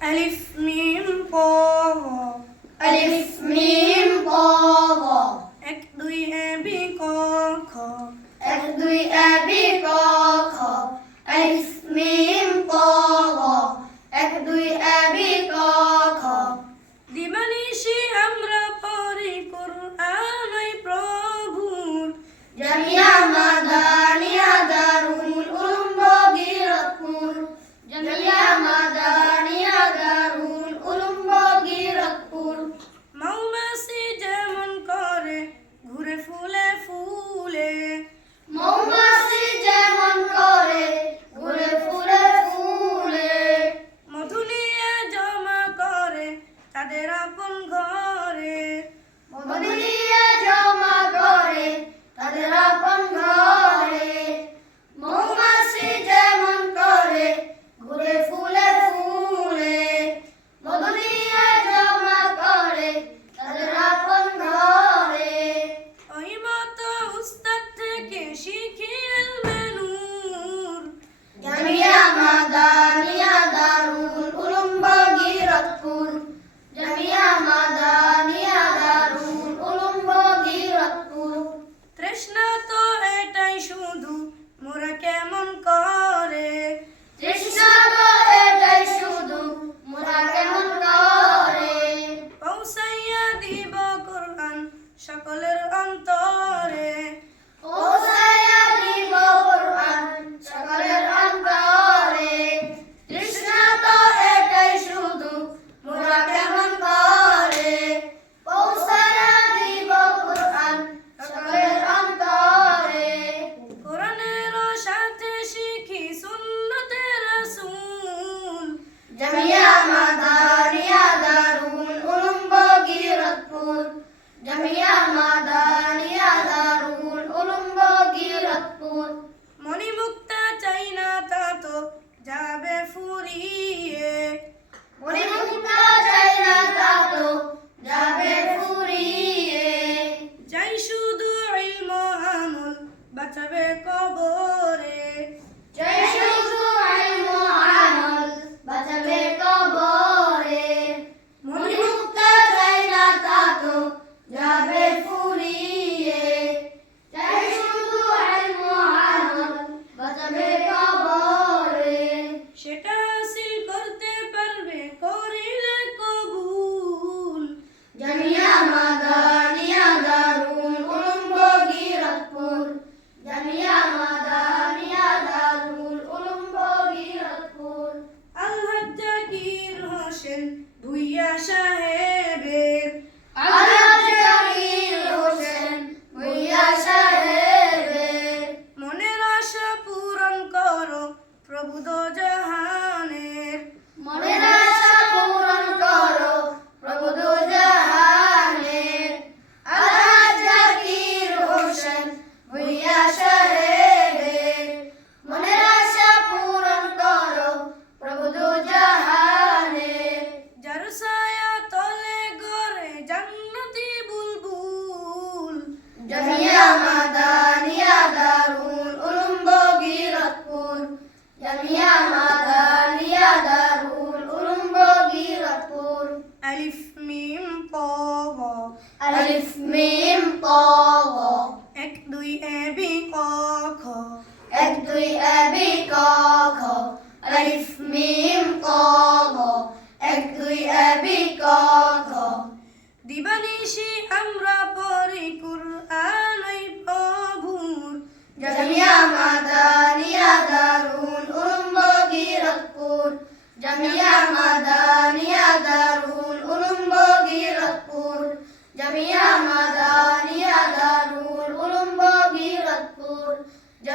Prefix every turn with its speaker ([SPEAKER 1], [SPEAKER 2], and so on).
[SPEAKER 1] Elif mim
[SPEAKER 2] po. Elif mim po. Ek duy e
[SPEAKER 1] bi ko ko. সকলের অন্তর। ಹಚ್ಚಬೇಕು মিম প গ
[SPEAKER 2] আলিফ মিম প
[SPEAKER 1] এক দুই এ বি ক খ
[SPEAKER 2] এক দুই এ বি ক খ আলিফ মিম ক গ এক দুই এ বি ক খ
[SPEAKER 1] দিবানিশি
[SPEAKER 2] Yo